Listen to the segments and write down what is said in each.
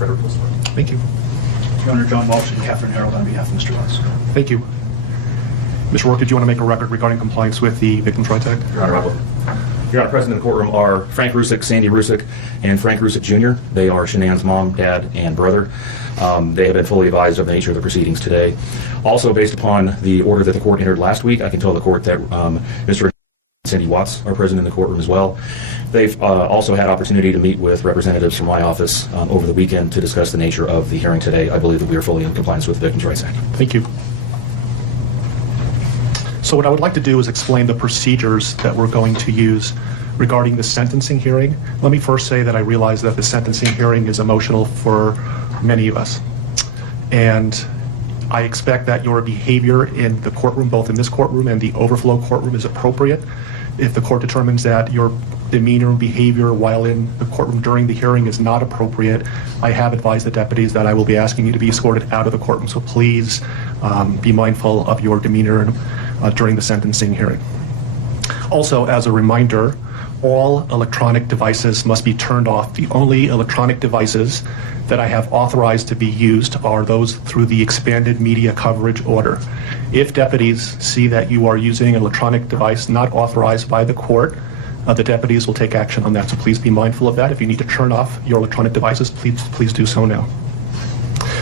Frederick Police Department. Thank you. Your Honor, John Walsh and Catherine Harold on behalf of Mr. Watts. Thank you. Mr. Rourke, did you want to make a record regarding compliance with the Victims' Rights Act? Your Honor, I will. Your Honor, present in the courtroom are Frank Rusick, Sandy Rusick, and Frank Rusick Jr. They are Shanann's mom, dad, and brother. They have been fully advised of the nature of the proceedings today. Also, based upon the order that the court entered last week, I can tell the court that Mr. and Cindy Watts are present in the courtroom as well. They've also had opportunity to meet with representatives from my office over the weekend to discuss the nature of the hearing today. I believe that we are fully in compliance with the Victims' Rights Act. Thank you. So what I would like to do is explain the procedures that we're going to use regarding the sentencing hearing. Let me first say that I realize that the sentencing hearing is emotional for many of us. And I expect that your behavior in the courtroom, both in this courtroom and the overflow courtroom, is appropriate. If the court determines that your demeanor and behavior while in the courtroom during the hearing is not appropriate, I have advised the deputies that I will be asking you to be escorted out of the courtroom. So please be mindful of your demeanor during the sentencing hearing. Also, as a reminder, all electronic devices must be turned off. The only electronic devices that I have authorized to be used are those through the expanded media coverage order. If deputies see that you are using an electronic device not authorized by the court, the deputies will take action on that. So please be mindful of that. If you need to turn off your electronic devices, please do so now.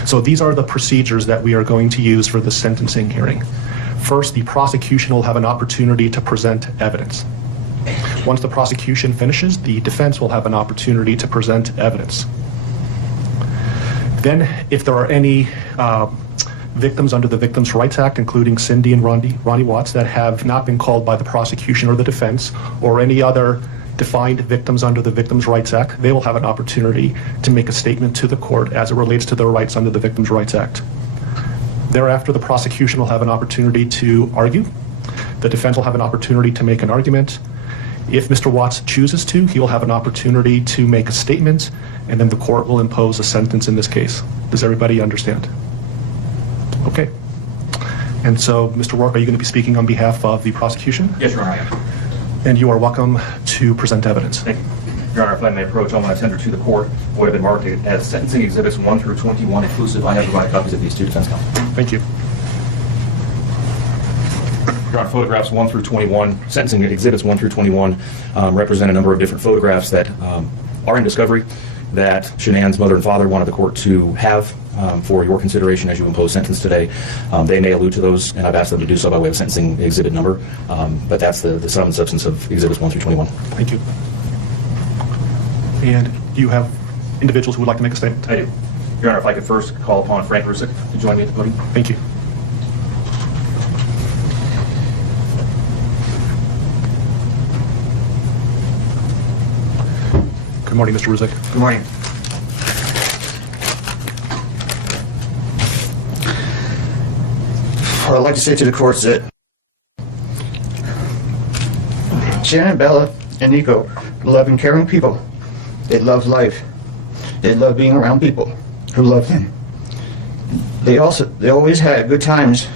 So these are the procedures that we are going to use for the sentencing hearing. First, the prosecution will have an opportunity to present evidence. Once the prosecution finishes, the defense will have an opportunity to present evidence. Then, if there are any victims under the Victims' Rights Act, including Cindy and Ronnie Watts, that have not been called by the prosecution or the defense, or any other defined victims under the Victims' Rights Act, they will have an opportunity to make a statement to the court as it relates to their rights under the Victims' Rights Act. Thereafter, the prosecution will have an opportunity to argue. The defense will have an opportunity to make an argument. If Mr. Watts chooses to, he will have an opportunity to make a statement, and then the court will impose a sentence in this case. Does everybody understand? Okay. And so, Mr. Rourke, are you going to be speaking on behalf of the prosecution? Yes, Your Honor, I am. And you are welcome to present evidence. Thank you. Your Honor, if I may approach, on my tender to the court would have been marked as sentencing exhibits 1 through 21 inclusive. I have provided copies of these to defense counsel. Thank you. Your Honor, photographs 1 through 21, sentencing exhibits 1 through 21 represent a number of different photographs that are in discovery that Shanann's mother and father wanted the court to have for your consideration as you impose sentence today. They may allude to those, and I've asked them to do so by way of sentencing exhibit number, but that's the sum and substance of exhibits 1 through 21. Thank you. And do you have individuals who would like to make a statement? I do. Your Honor, if I could first call upon Frank Rusick to join me at the podium. Thank you. Good morning, Mr. Rusick. Good morning. What I'd like to say to the court is that Shanann, Bella, and Nico love and caring people. They love life. They love being around people who love them. They always had good times.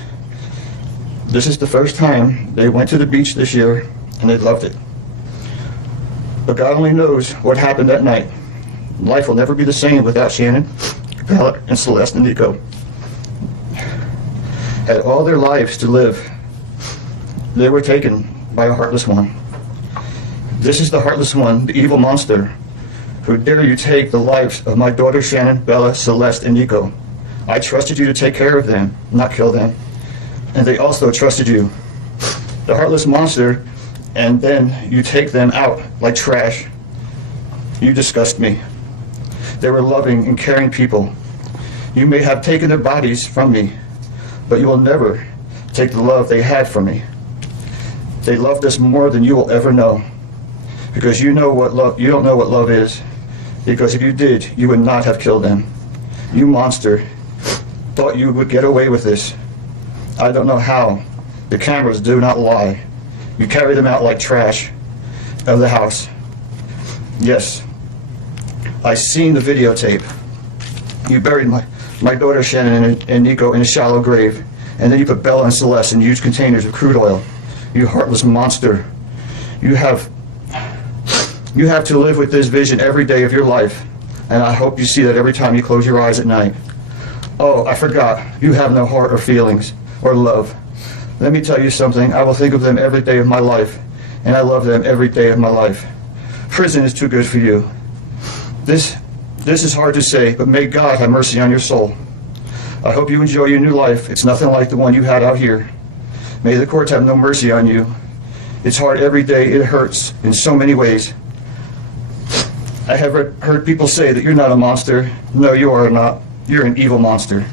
This is the first time they went to the beach this year, and they loved it. But God only knows what happened that night. Life will never be the same without Shanann, Bella, and Celeste, and Nico. Had all their lives to live. They were taken by a heartless one. This is the heartless one, the evil monster, who dare you take the lives of my daughter Shanann, Bella, Celeste, and Nico. I trusted you to take care of them, not kill them. And they also trusted you. The heartless monster, and then you take them out like trash. You disgust me. They were loving and caring people. You may have taken their bodies from me, but you will never take the love they had from me. They loved us more than you will ever know, because you don't know what love is. Because if you did, you would not have killed them. You monster, thought you would get away with this. I don't know how. The cameras do not lie. You carry them out like trash of the house. Yes, I seen the videotape. You buried my daughter Shanann and Nico in a shallow grave, and then you put Bella and Celeste in huge containers of crude oil. You heartless monster. You have to live with this vision every day of your life. and I hope you see that every time you close your eyes at night. Oh, I forgot, you have no heart or feelings or love. Let me tell you something, I will think of them every day of my life, and I love them every day of my life. Prison is too good for you. This is hard to say, but may God have mercy on your soul. I hope you enjoy your new life. It's nothing like the one you had out here. May the courts have no mercy on you. It's hard every day. It hurts in so many ways. I have heard people say that you're not a monster. No, you are not. You're an evil monster.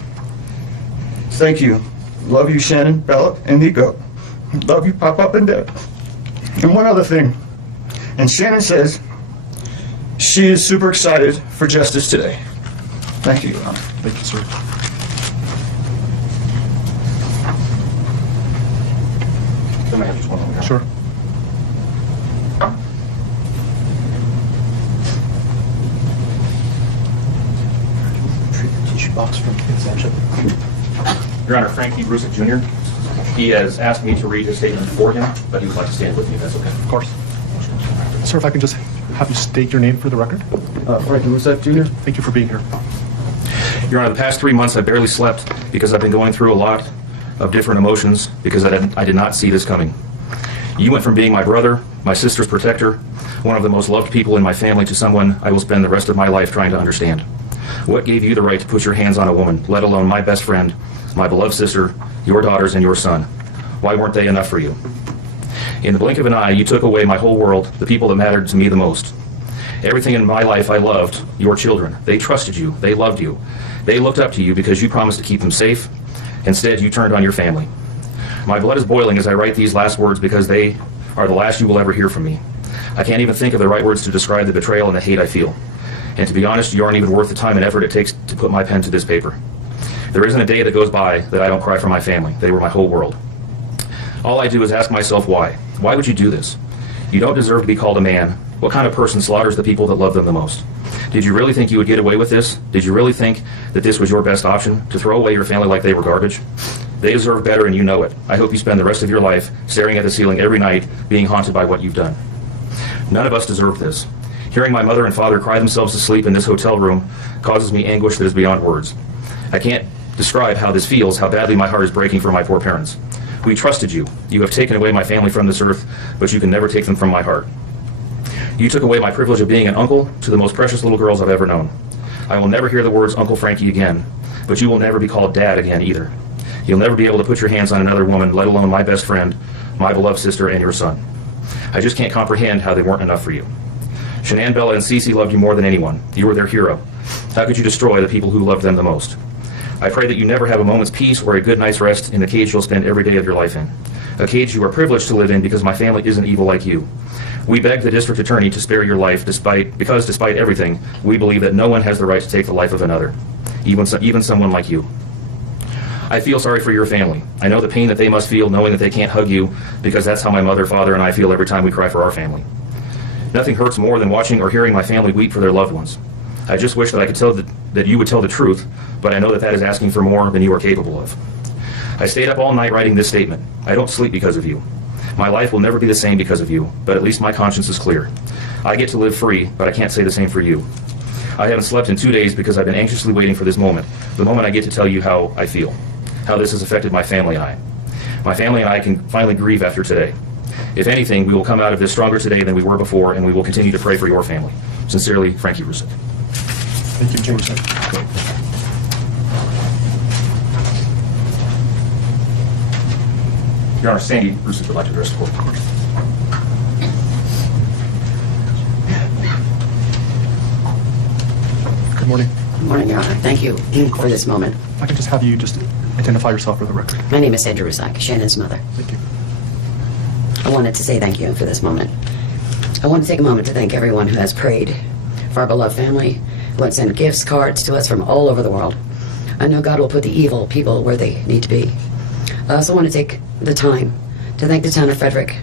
Thank you. Love you, Shanann, Bella, and Nico. Love you, Pop-Up and Dad. And one other thing. And Shanann says she is super excited for justice today. Thank you, Your Honor. Thank you, sir. Can I have just one more? Sure. Tissue box from Conception. Your Honor, Frankie Rusick Jr., he has asked me to read his statement for him, but he would like to stand with me if that's okay. Of course. Sir, if I can just have you state your name for the record. Frankie Rusick Jr. Thank you for being here. Your Honor, the past 3 months I barely slept because I've been going through a lot of different emotions because I did not see this coming. You went from being my brother, my sister's protector, one of the most loved people in my family, to someone I will spend the rest of my life trying to understand. What gave you the right to put your hands on a woman, let alone my best friend, my beloved sister, your daughters, and your son? Why weren't they enough for you? In the blink of an eye, you took away my whole world, the people that mattered to me the most. Everything in my life I loved, your children. They trusted you. They loved you. They looked up to you because you promised to keep them safe. Instead, you turned on your family. My blood is boiling as I write these last words because they are the last you will ever hear from me. I can't even think of the right words to describe the betrayal and the hate I feel. And to be honest, you aren't even worth the time and effort it takes to put my pen to this paper. There isn't a day that goes by that I don't cry for my family. They were my whole world. All I do is ask myself why. Why would you do this? You don't deserve to be called a man. What kind of person slaughters the people that love them the most? Did you really think you would get away with this? Did you really think that this was your best option, to throw away your family like they were garbage? They deserve better, and you know it. I hope you spend the rest of your life staring at the ceiling every night, being haunted by what you've done. None of us deserve this. Hearing my mother and father cry themselves to sleep in this hotel room causes me anguish that is beyond words. I can't describe how this feels, how badly my heart is breaking for my poor parents. We trusted you. You have taken away my family from this earth, but you can never take them from my heart. You took away my privilege of being an uncle to the most precious little girls I've ever known. I will never hear the words Uncle Frankie again, but you will never be called Dad again either. You'll never be able to put your hands on another woman, let alone my best friend, my beloved sister, and your son. I just can't comprehend how they weren't enough for you. Shanann, Bella, and Cece loved you more than anyone. You were their hero. How could you destroy the people who loved them the most? I pray that you never have a moment's peace or a good night's rest in the cage you'll spend every day of your life in. A cage you are privileged to live in because my family isn't evil like you. We beg the district attorney to spare your life because despite everything, we believe that no one has the right to take the life of another, even someone like you. I feel sorry for your family. I know the pain that they must feel knowing that they can't hug you because that's how my mother, father, and I feel every time we cry for our family. Nothing hurts more than watching or hearing my family weep for their loved ones. I just wish that I could tell that you would tell the truth, but I know that is asking for more than you are capable of. I stayed up all night writing this statement. I don't sleep because of you. My life will never be the same because of you, but at least my conscience is clear. I get to live free, but I can't say the same for you. I haven't slept in 2 days because I've been anxiously waiting for this moment, the moment I get to tell you how I feel, how this has affected my family and I. My family and I can finally grieve after today. If anything, we will come out of this stronger today than we were before, and we will continue to pray for your family. Sincerely, Frankie Rusick. Thank you, James. Your Honor, Sandy Rusick would like to address the court. Good morning. Good morning, Your Honor. Thank you for this moment. If I can just have you just identify yourself for the record. My name is Sandra Rusak, Shannon's mother. Thank you. I wanted to say thank you for this moment. I want to take a moment to thank everyone who has prayed for our beloved family, who has sent gifts, cards to us from all over the world. I know God will put the evil people where they need to be. I also want to take the time to thank the town of Frederick,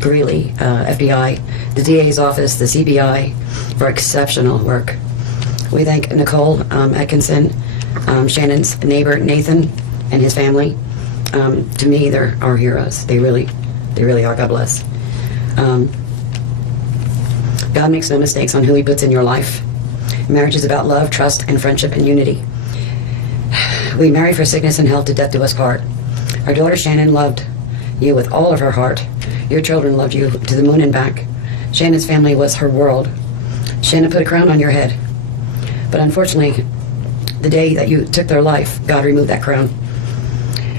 Greeley, FBI, the DA's office, the CBI, for exceptional work. We thank Nikole Atkinson, Shannon's neighbor Nathan, and his family. To me, they're our heroes. They really are. God bless. God makes no mistakes on who He puts in your life. Marriage is about love, trust, and friendship and unity. We marry for sickness and health, to death do us part. Our daughter Shanann loved you with all of her heart. Your children loved you to the moon and back. Shannon's family was her world. Shanann put a crown on your head. But unfortunately, the day that you took their life, God removed that crown.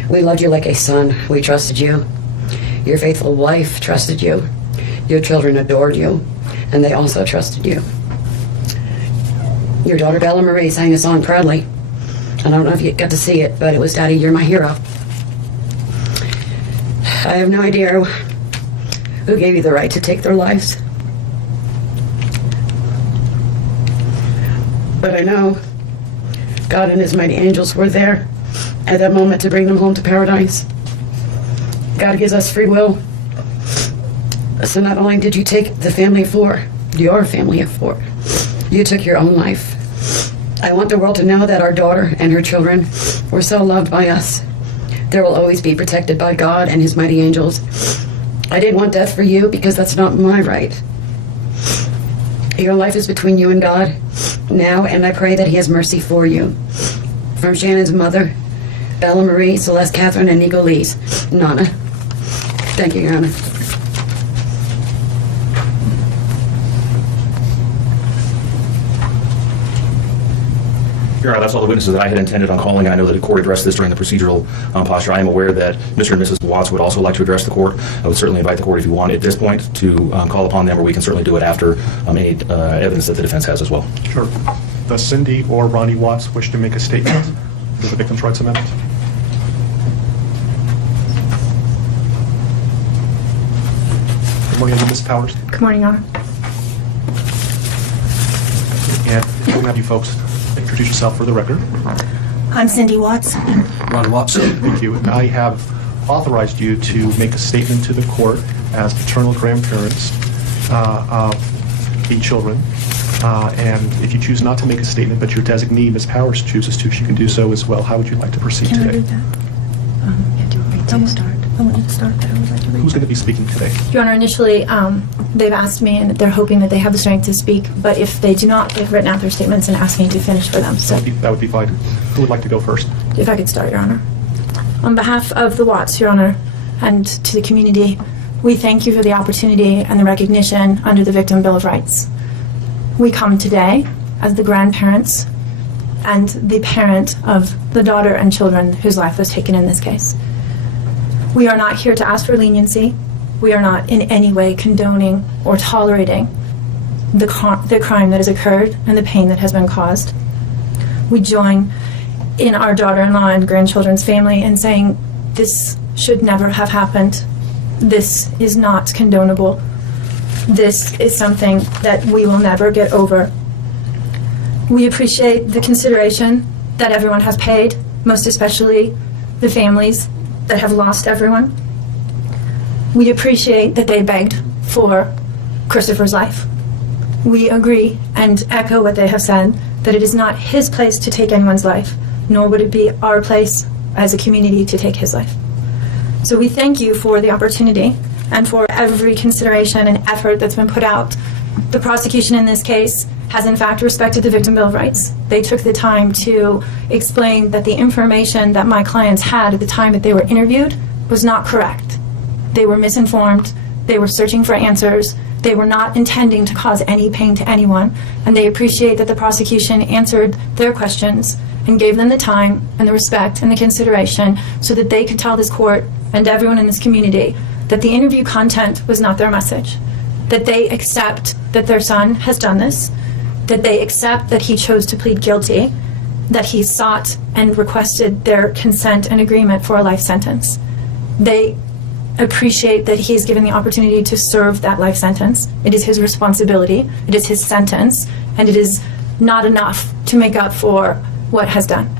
We loved you like a son. We trusted you. Your faithful wife trusted you. Your children adored you, and they also trusted you. Your daughter Bella Marie sang a song proudly. I don't know if you got to see it, but it was, Daddy, you're my hero. I have no idea who gave you the right to take their lives. But I know God and his mighty angels were there at that moment to bring them home to paradise. God gives us free will. So not only did you take the family of four, your family of four, you took your own life. I want the world to know that our daughter and her children were so loved by us. They will always be protected by God and his mighty angels. I didn't want death for you because that's not my right. Your life is between you and God now, and I pray that he has mercy for you. From Shannon's mother, Bella Marie, Celeste, Catherine, and Nico Lee's Nana. Thank you, Your Honor. Your Honor, that's all the witnesses that I had intended on calling. I know that the court addressed this during the procedural posture. I am aware that Mr. and Mrs. Watts would also like to address the court. I would certainly invite the court, if you want, at this point, to call upon them, or we can certainly do it after any evidence that the defense has as well. Sure. Does Cindy or Ronnie Watts wish to make a statement to the Victims' Rights Amendment? Good morning, Ms. Powers. Good morning, Your Honor. And we'll have you folks introduce yourself for the record. I'm Cindy Watts. Ron Watson. Thank you. And I have authorized you to make a statement to the court as paternal grandparents of the children. And if you choose not to make a statement, but your designee, Ms. Powers, chooses to, she can do so as well. How would you like to proceed Can I today? read that? Do you want me to start? I want you to start, but I would like to read Who's that. going to be speaking today? Your Honor, initially, they've asked me, and they're hoping that they have the strength to speak, but if they do not, they've written out their statements and asked me to finish for them. So That would be fine. Who would like to go first? if I could start, Your Honor. On behalf of the Watts, Your Honor, and to the community, we thank you for the opportunity and the recognition under the Victim Bill of Rights. We come today as the grandparents and the parent of the daughter and children whose life was taken in this case. We are not here to ask for leniency. We are not in any way condoning or tolerating the crime that has occurred and the pain that has been caused. We join in our daughter-in-law and grandchildren's family in saying this should never have happened. This is not condonable. This is something that we will never get over. We appreciate the consideration that everyone has paid, most especially the families that have lost everyone. We appreciate that they begged for Christopher's life. We agree and echo what they have said, that it is not his place to take anyone's life, nor would it be our place as a community to take his life. So we thank you for the opportunity and for every consideration and effort that's been put out. The prosecution in this case has in fact respected the Victim Bill of Rights. They took the time to explain that the information that my clients had at the time that they were interviewed was not correct. They were misinformed, they were searching for answers, they were not intending to cause any pain to anyone, and they appreciate that the prosecution answered their questions and gave them the time and the respect and the consideration so that they could tell this court and everyone in this community that the interview content was not their message, that they accept that their son has done this, that they accept that he chose to plead guilty, that he sought and requested their consent and agreement for a life sentence. They appreciate that he's given the opportunity to serve that life sentence. It is his responsibility, it is his sentence, and it is not enough to make up for what has done.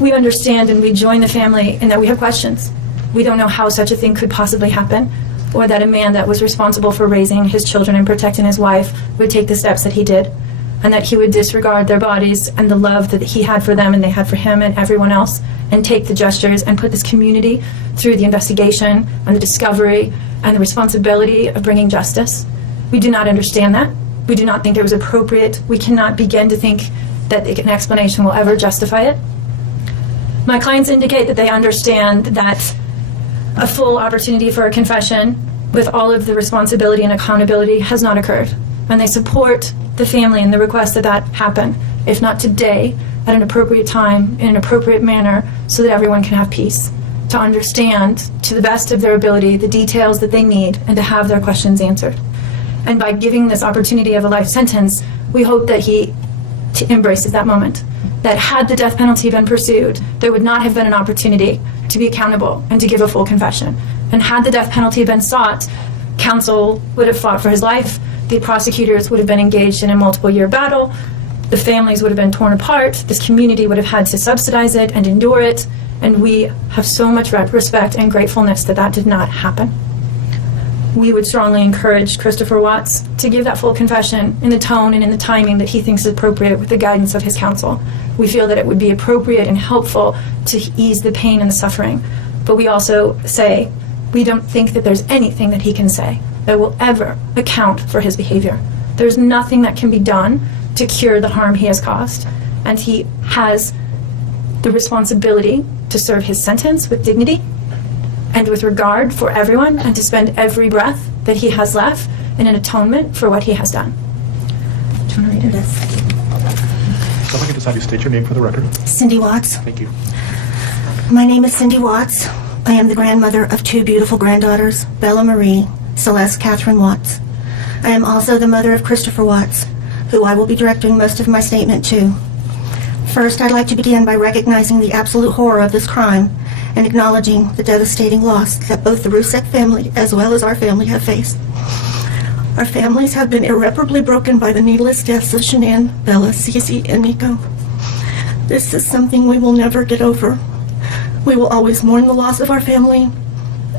We understand and we join the family in that we have questions. We don't know how such a thing could possibly happen, or that a man that was responsible for raising his children and protecting his wife would take the steps that he did, and that he would disregard their bodies and the love that he had for them and they had for him and everyone else, and take the gestures and put this community through the investigation and the discovery and the responsibility of bringing justice. We do not understand that. We do not think it was appropriate. We cannot begin to think that an explanation will ever justify it. My clients indicate that they understand that a full opportunity for a confession with all of the responsibility and accountability has not occurred. And they support the family in the request that that happen, if not today, at an appropriate time, in an appropriate manner, so that everyone can have peace, to understand to the best of their ability the details that they need and to have their questions answered. And by giving this opportunity of a life sentence, we hope that he embraces that moment. That had the death penalty been pursued, there would not have been an opportunity to be accountable and to give a full confession. And had the death penalty been sought, counsel would have fought for his life, the prosecutors would have been engaged in a multiple-year battle, the families would have been torn apart, this community would have had to subsidize it and endure it, and we have so much respect and gratefulness that that did not happen. We would strongly encourage Christopher Watts to give that full confession in the tone and in the timing that he thinks is appropriate with the guidance of his counsel. We feel that it would be appropriate and helpful to ease the pain and the suffering. But we also say we don't think that there's anything that he can say that will ever account for his behavior. There's nothing that can be done to cure the harm he has caused. And he has the responsibility to serve his sentence with dignity and with regard for everyone, and to spend every breath that he has left in an atonement for what he has done. Do you want to read it? So if I could just have you state your name for the record. Cindy Watts. Thank you. My name is Cindy Watts. I am the grandmother of two beautiful granddaughters, Bella Marie, Celeste Catherine Watts. I am also the mother of Christopher Watts, who I will be directing most of my statement to. First, I'd like to begin by recognizing the absolute horror of this crime and acknowledging the devastating loss that both the Rusek family as well as our family have faced. Our families have been irreparably broken by the needless deaths of Shanann, Bella, Cece, and Nico. This is something we will never get over. We will always mourn the loss of our family,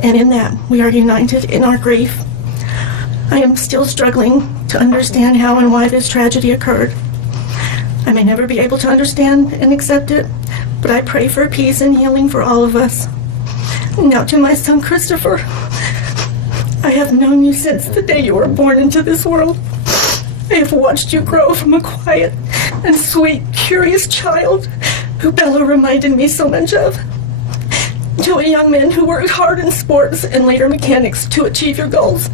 and in that, we are united in our grief. I am still struggling to understand how and why this tragedy occurred. I may never be able to understand and accept it, but I pray for peace and healing for all of us. Now to my son Christopher. I have known you since the day you were born into this world. I have watched you grow from a quiet and sweet, curious child who Bella reminded me so much of, to a young man who worked hard in sports and later mechanics to achieve your goals.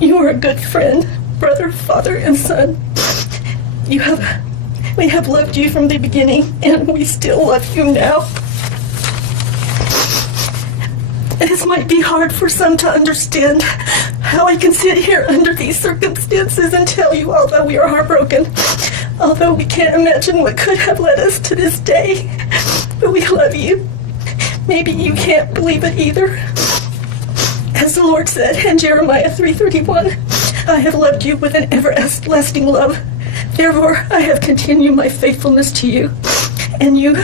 You are a good friend, brother, father, and son. We have loved you from the beginning, and we still love you now. This might be hard for some to understand, how I can sit here under these circumstances and tell you, although we are heartbroken, although we can't imagine what could have led us to this day, but we love you. Maybe you can't believe it either. As the Lord said in Jeremiah 3:31, I have loved you with an everlasting love. Therefore, I have continued my faithfulness to you. And you,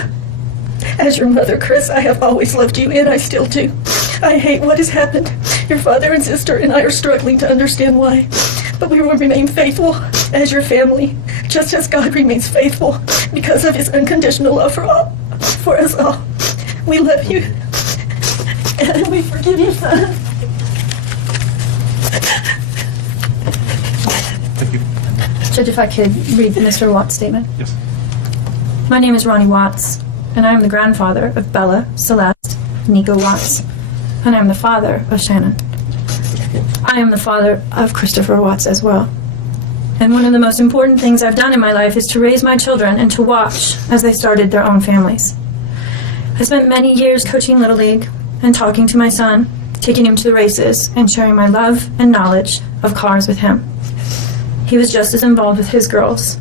as your mother, Chris, I have always loved you, and I still do. I hate what has happened. Your father and sister and I are struggling to understand why. But we will remain faithful as your family, just as God remains faithful because of his unconditional love for us all. We love you, and we forgive you, son. Thank you. Judge, if I could read Mr. Watts' statement. Yes. My name is Ronnie Watts, and I am the grandfather of Bella, Celeste, Nico Watts, and I am the father of Shanann. I am the father of Christopher Watts as well. And one of the most important things I've done in my life is to raise my children and to watch as they started their own families. I spent many years coaching Little League and talking to my son, taking him to the races, and sharing my love and knowledge of cars with him. He was just as involved with his girls.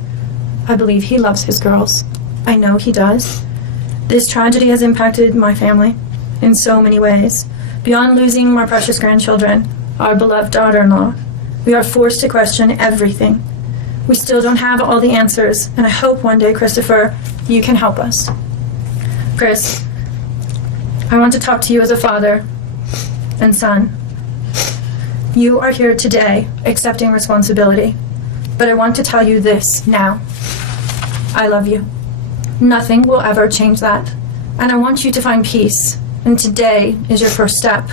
I believe he loves his girls. I know he does. This tragedy has impacted my family in so many ways. Beyond losing my precious grandchildren, our beloved daughter-in-law, we are forced to question everything. We still don't have all the answers, and I hope one day, Christopher, you can help us. Chris, I want to talk to you as a father and son. You are here today accepting responsibility, but I want to tell you this now. I love you. Nothing will ever change that, and I want you to find peace, and today is your first step.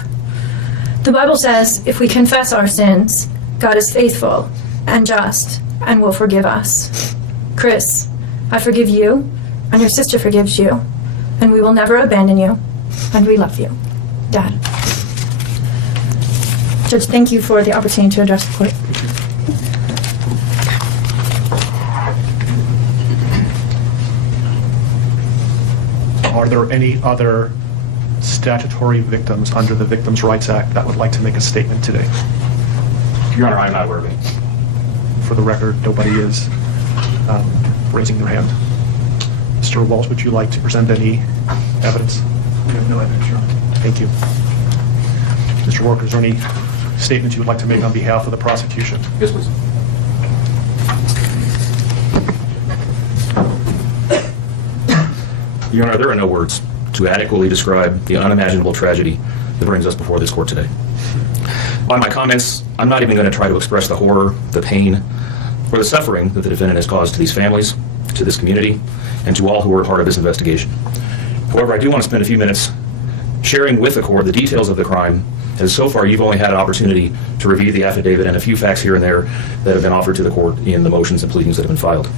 The Bible says if we confess our sins, God is faithful and just and will forgive us. Chris, I forgive you, and your sister forgives you, and we will never abandon you, and we love you. Dad. Judge, thank you for the opportunity to address the court. Are there any other statutory victims under the Victims' Rights Act that would like to make a statement today? Your Honor, I'm not aware of any. For the record, nobody is raising their hand. Mr. Walsh, would you like to present any evidence? We have no evidence, Your Honor. Thank you. Mr. Walker, is there any statements you would like to make on behalf of the prosecution? Yes, please. Your Honor, there are no words to adequately describe the unimaginable tragedy that brings us before this court today. By my comments, I'm not even going to try to express the horror, the pain, or the suffering that the defendant has caused to these families, to this community, and to all who are a part of this investigation. However, I do want to spend a few minutes sharing with the court the details of the crime, as so far you've only had an opportunity to review the affidavit and a few facts here and there that have been offered to the court in the motions and pleadings that have been filed.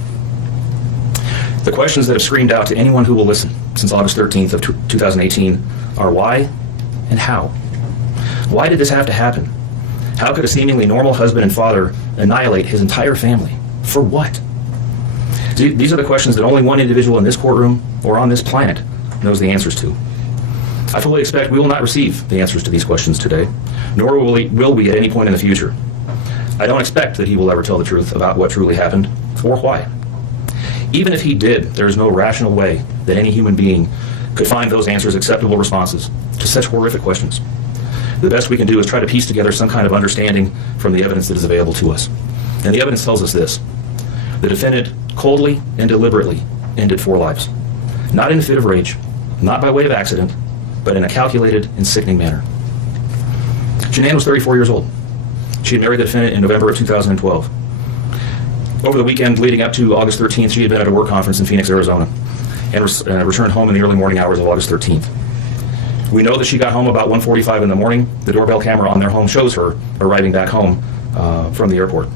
The questions that have screamed out to anyone who will listen since August 13th of 2018 are why and how. Why did this have to happen? How could a seemingly normal husband and father annihilate his entire family? For what? These are the questions that only one individual in this courtroom or on this planet knows the answers to. I fully expect we will not receive the answers to these questions today, nor will we at any point in the future. I don't expect that he will ever tell the truth about what truly happened or why. Even if he did, there is no rational way that any human being could find those answers acceptable responses to such horrific questions. The best we can do is try to piece together some kind of understanding from the evidence that is available to us. And the evidence tells us this. The defendant coldly and deliberately ended 4 lives. Not in a fit of rage, not by way of accident, but in a calculated and sickening manner. Shanann was 34 years old. She had married the defendant in November of 2012. Over the weekend leading up to August 13th, she had been at a work conference in Phoenix, Arizona, and returned home in the early morning hours of August 13th. We know that she got home about 1:45 in the morning. The doorbell camera on their home shows her arriving back home from the airport.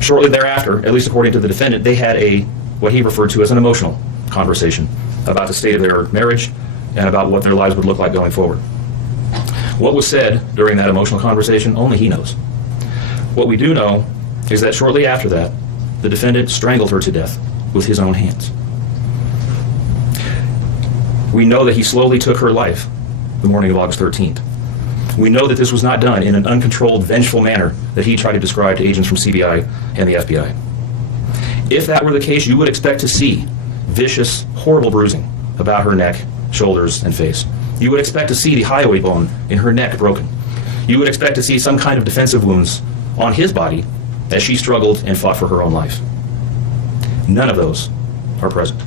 Shortly thereafter, at least according to the defendant, they had what he referred to as an emotional conversation about the state of their marriage and about what their lives would look like going forward. What was said during that emotional conversation, only he knows. What we do know is that shortly after that, the defendant strangled her to death with his own hands. We know that he slowly took her life the morning of August 13th. We know that this was not done in an uncontrolled, vengeful manner that he tried to describe to agents from CBI and the FBI. If that were the case, you would expect to see vicious, horrible bruising about her neck, shoulders, and face. You would expect to see the highway bone in her neck broken. You would expect to see some kind of defensive wounds on his body as she struggled and fought for her own life. None of those are present.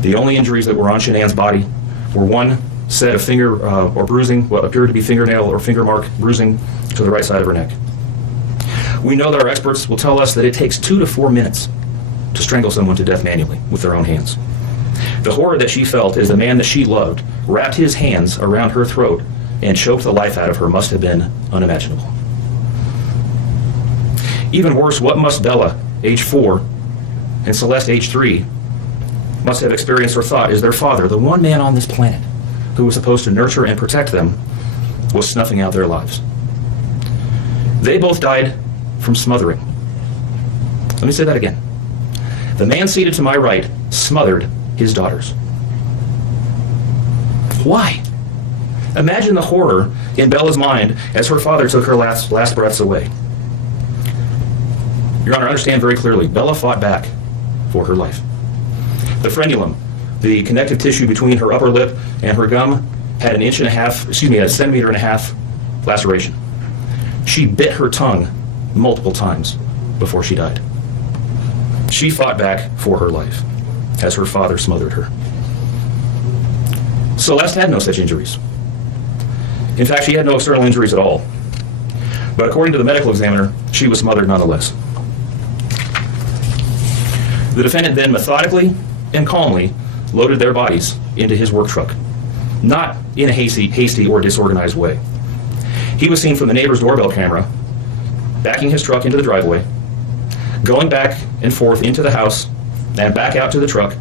The only injuries that were on Shanann's body were one set of finger or bruising, what appeared to be fingernail or finger mark bruising to the right side of her neck. We know that our experts will tell us that it takes 2 to 4 minutes to strangle someone to death manually with their own hands. The horror that she felt as the man that she loved wrapped his hands around her throat and choked the life out of her must have been unimaginable. Even worse, what must Bella, age 4, and Celeste, age 3, must have experienced or thought is their father, the one man on this planet who was supposed to nurture and protect them, was snuffing out their lives. They both died from smothering. Let me say that again. The man seated to my right smothered his daughters. Why? Imagine the horror in Bella's mind as her father took her last breaths away. Your Honor, understand very clearly, Bella fought back for her life. The frenulum, the connective tissue between her upper lip and her gum, had a 1.5 centimeter laceration. She bit her tongue multiple times before she died. She fought back for her life as her father smothered her. Celeste had no such injuries. In fact, she had no external injuries at all. But according to the medical examiner, she was smothered nonetheless. The defendant then methodically and calmly loaded their bodies into his work truck, not in a hasty or disorganized way. He was seen from the neighbor's doorbell camera backing his truck into the driveway going back and forth into the house and back out to the truck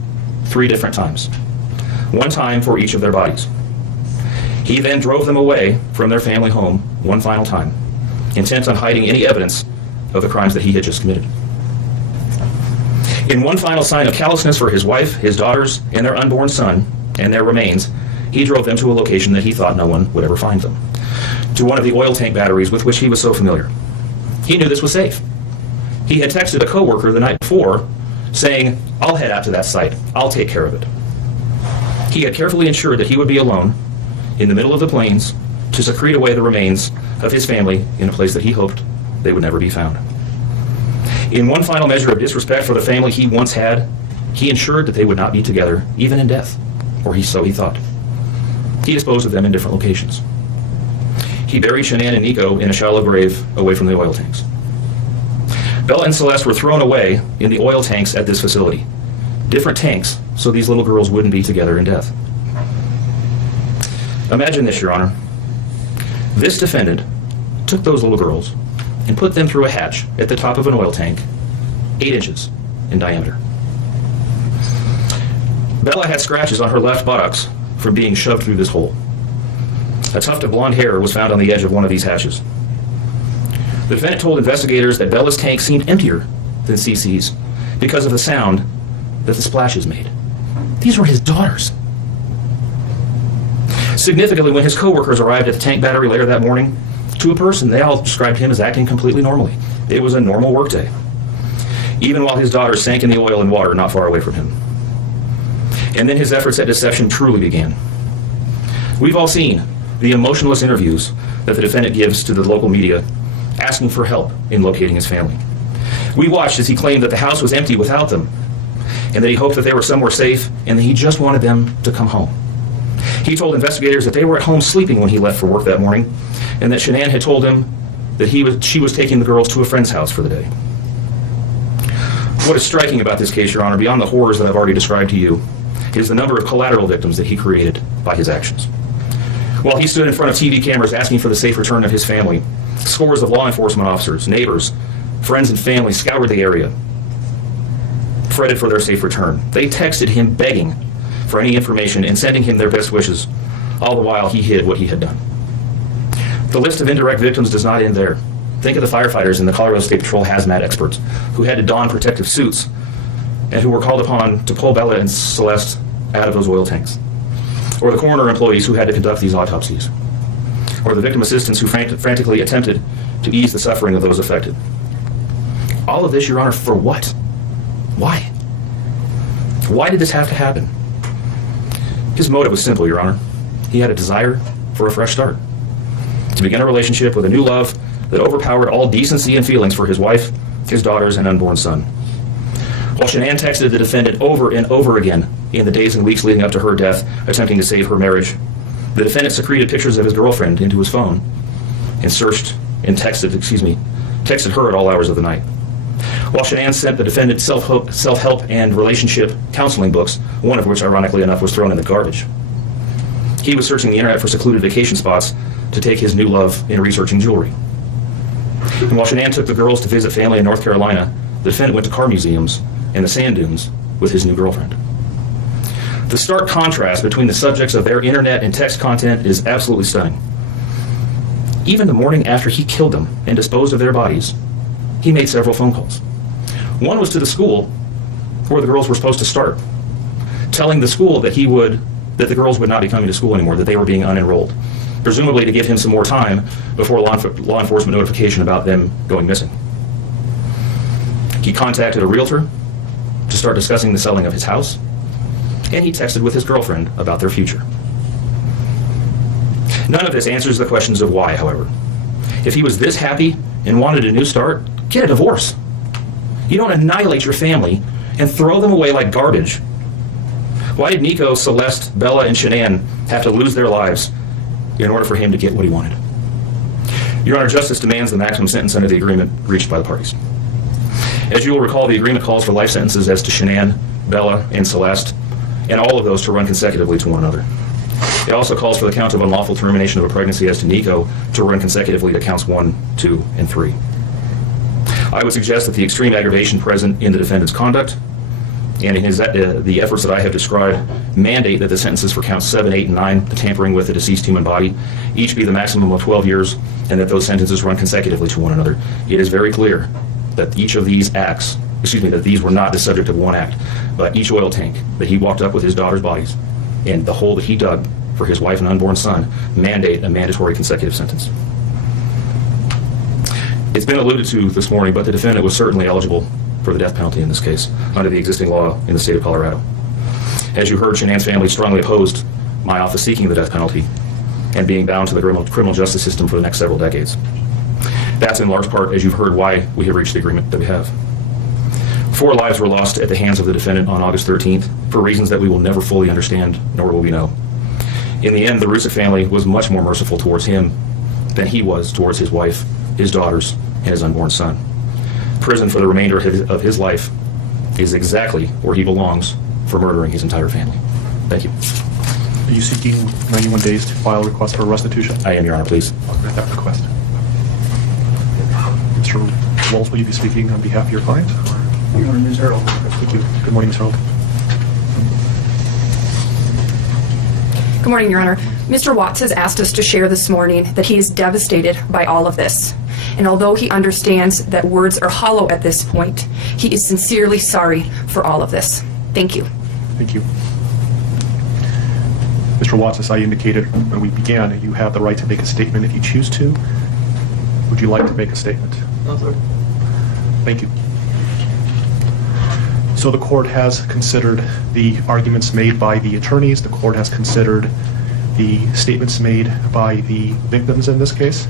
3 different times, 1 time for each of their bodies. He then drove them away from their family home 1 final time, intent on hiding any evidence of the crimes that he had just committed. In 1 final sign of callousness for his wife, his daughters, and their unborn son, and their remains, he drove them to a location that he thought no one would ever find them, to one of the oil tank batteries with which he was so familiar. He knew this was safe. He had texted a coworker the night before saying, "I'll head out to that site. I'll take care of it." He had carefully ensured that he would be alone in the middle of the plains to secrete away the remains of his family in a place that he hoped they would never be found. In 1 final measure of disrespect for the family he once had, he ensured that they would not be together, even in death, or so he thought. He disposed of them in different locations. He buried Shanann and Nico in a shallow grave away from the oil tanks. Bella and Celeste were thrown away in the oil tanks at this facility. Different tanks, so these little girls wouldn't be together in death. Imagine this, Your Honor. This defendant took those little girls and put them through a hatch at the top of an oil tank, 8 inches in diameter. Bella had scratches on her left buttocks from being shoved through this hole. A tuft of blonde hair was found on the edge of one of these hatches. The defendant told investigators that Bella's tank seemed emptier than CC's because of the sound that the splashes made. These were his daughters. Significantly, when his coworkers arrived at the tank battery later that morning, to a person, they all described him as acting completely normally. It was a normal workday, even while his daughters sank in the oil and water not far away from him. And then his efforts at deception truly began. We've all seen the emotionless interviews that the defendant gives to the local media, asking for help in locating his family. We watched as he claimed that the house was empty without them, and that he hoped that they were somewhere safe, and that he just wanted them to come home. He told investigators that they were at home sleeping when he left for work that morning, and that Shanann had told him that she was taking the girls to a friend's house for the day. What is striking about this case, Your Honor, beyond the horrors that I've already described to you, is the number of collateral victims that he created by his actions. While he stood in front of TV cameras asking for the safe return of his family, scores of law enforcement officers, neighbors, friends, and family scoured the area, fretted for their safe return. They texted him begging for any information and sending him their best wishes, all the while he hid what he had done. The list of indirect victims does not end there. Think of the firefighters and the Colorado State Patrol hazmat experts who had to don protective suits and who were called upon to pull Bella and Celeste out of those oil tanks. Or the coroner employees who had to conduct these autopsies. Or the victim assistants who frantically attempted to ease the suffering of those affected. All of this, Your Honor, for what? Why? Why did this have to happen? His motive was simple, Your Honor. He had a desire for a fresh start. To begin a relationship with a new love that overpowered all decency and feelings for his wife, his daughters, and unborn son. While Shanann texted the defendant over and over again in the days and weeks leading up to her death, attempting to save her marriage, the defendant secreted pictures of his girlfriend into his phone and texted her at all hours of the night. While Shanann sent the defendant self-help and relationship counseling books, one of which, ironically enough, was thrown in the garbage. He was searching the internet for secluded vacation spots to take his new love in researching jewelry. And while Shanann took the girls to visit family in North Carolina, the defendant went to car museums and the sand dunes with his new girlfriend. The stark contrast between the subjects of their internet and text content is absolutely stunning. Even the morning after he killed them and disposed of their bodies, he made several phone calls. One was to the school where the girls were supposed to start, telling the school that the girls would not be coming to school anymore, that they were being unenrolled, presumably to give him some more time before law enforcement notification about them going missing. He contacted a realtor to start discussing the selling of his house, and he texted with his girlfriend about their future. None of this answers the questions of why, however. If he was this happy and wanted a new start, get a divorce. You don't annihilate your family and throw them away like garbage. Why did Nico, Celeste, Bella, and Shanann have to lose their lives in order for him to get what he wanted? Your Honor, justice demands the maximum sentence under the agreement reached by the parties. As you will recall, the agreement calls for life sentences as to Shanann, Bella, and Celeste, and all of those to run consecutively to one another. It also calls for the count of unlawful termination of a pregnancy as to Nico to run consecutively to counts 1, 2, and 3. I would suggest that the extreme aggravation present in the defendant's conduct and in the efforts that I have described mandate that the sentences for counts 7, 8, and 9, the tampering with the deceased human body, each be the maximum of 12 years, and that those sentences run consecutively to one another. It is very clear that each of these acts, that these were not the subject of one act, but each oil tank that he walked up with his daughter's bodies and the hole that he dug for his wife and unborn son mandate a mandatory consecutive sentence. It's been alluded to this morning, but the defendant was certainly eligible for the death penalty in this case under the existing law in the state of Colorado. As you heard, Shanann's family strongly opposed my office seeking the death penalty and being bound to the criminal justice system for the next several decades. That's in large part, as you've heard, why we have reached the agreement that we have. 4 lives were lost at the hands of the defendant on August 13th for reasons that we will never fully understand, nor will we know. In the end, the Rusick family was much more merciful towards him than he was towards his wife, his daughters, and his unborn son. Prison for the remainder of his life is exactly where he belongs for murdering his entire family. Thank you. Are you seeking 91 days to file a request for restitution? I am, Your Honor, please. I'll grant that request. Mr. Walls, will you be speaking on behalf of your client? Your Honor, Ms. Harold. Thank you. Good morning, Ms. Harold. Good morning, Your Honor. Mr. Watts has asked us to share this morning that he is devastated by all of this. And although he understands that words are hollow at this point, he is sincerely sorry for all of this. Thank you. Thank you. Mr. Watts, as I indicated when we began, you have the right to make a statement if you choose to. Would you like to make a statement? No, sir. Thank you. So the court has considered the arguments made by the attorneys. The court has considered the statements made by the victims in this case.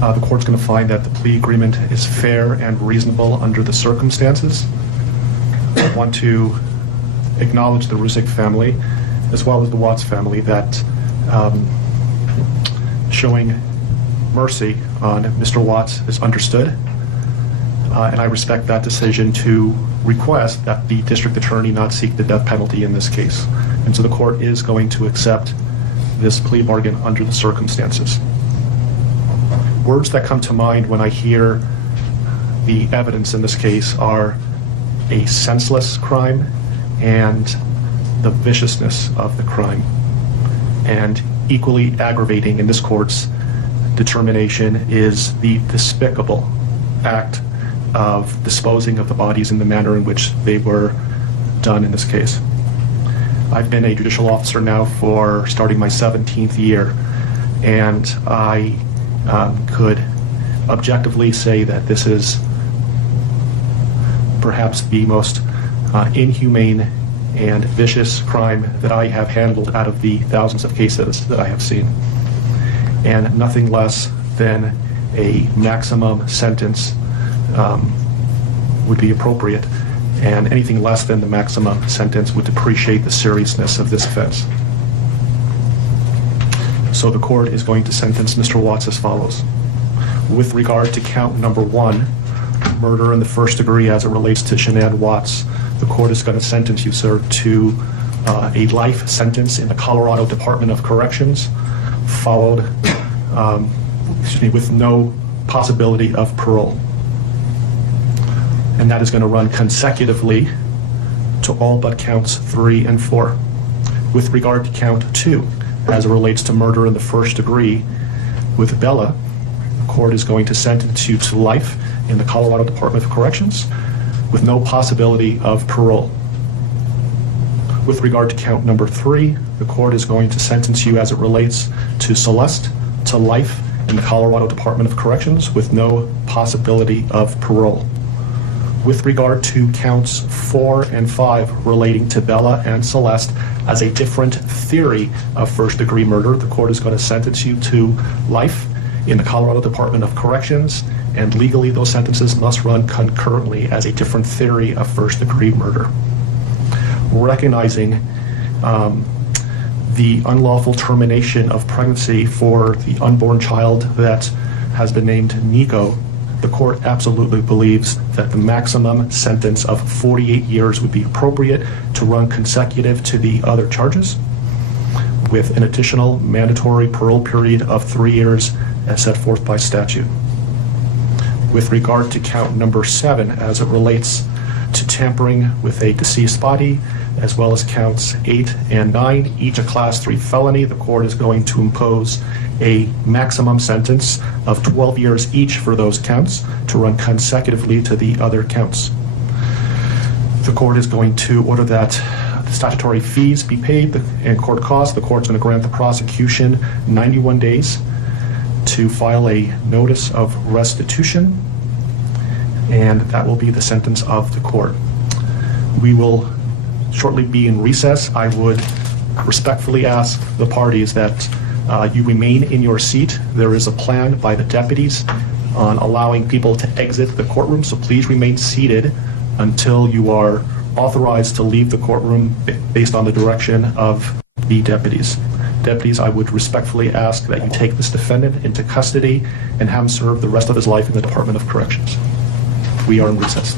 The court's going to find that the plea agreement is fair and reasonable under the circumstances. I want to acknowledge the Rusick family as well as the Watts family that showing mercy on Mr. Watts is understood. And I respect that decision to request that the district attorney not seek the death penalty in this case. And so the court is going to accept this plea bargain under the circumstances. Words that come to mind when I hear the evidence in this case are a senseless crime and the viciousness of the crime. And equally aggravating in this court's determination is the despicable act of disposing of the bodies in the manner in which they were done in this case. I've been a judicial officer now for starting my 17th year, and I could objectively say that this is perhaps the most inhumane and vicious crime that I have handled out of the thousands of cases that I have seen. And nothing less than a maximum sentence would be appropriate, and anything less than the maximum sentence would depreciate the seriousness of this offense. So the court is going to sentence Mr. Watts as follows. With regard to count number 1, murder in the first degree as it relates to Shanann Watts, the court is going to sentence you, sir, to a life sentence in the Colorado Department of Corrections, followed, with no possibility of parole. And that is going to run consecutively to all but counts 3 and 4. With regard to count 2, as it relates to murder in the first degree with Bella, the court is going to sentence you to life in the Colorado Department of Corrections with no possibility of parole. With regard to count number 3, the court is going to sentence you as it relates to Celeste to life in the Colorado Department of Corrections with no possibility of parole. With regard to counts 4 and 5 relating to Bella and Celeste as a different theory of first-degree murder, the court is going to sentence you to life in the Colorado Department of Corrections, and legally those sentences must run concurrently as a different theory of first-degree murder. Recognizing the unlawful termination of pregnancy for the unborn child that has been named Nico, the court absolutely believes that the maximum sentence of 48 years would be appropriate to run consecutive to the other charges, with an additional mandatory parole period of 3 years as set forth by statute. with regard to count number 7 as it relates to tampering with a deceased body, as well as counts 8 and 9, each a Class 3 felony. The court is going to impose a maximum sentence of 12 years each for those counts to run consecutively to the other counts. The court is going to order that the statutory fees be paid and court costs. The court's going to grant the prosecution 91 days to file a notice of restitution, and that will be the sentence of the court. We will shortly be in recess. I would respectfully ask the parties that you remain in your seat. There is a plan by the deputies on allowing people to exit the courtroom, so please remain seated until you are authorized to leave the courtroom based on the direction of the deputies. Deputies, I would respectfully ask that you take this defendant into custody and have him serve the rest of his life in the Department of Corrections. We are in recess.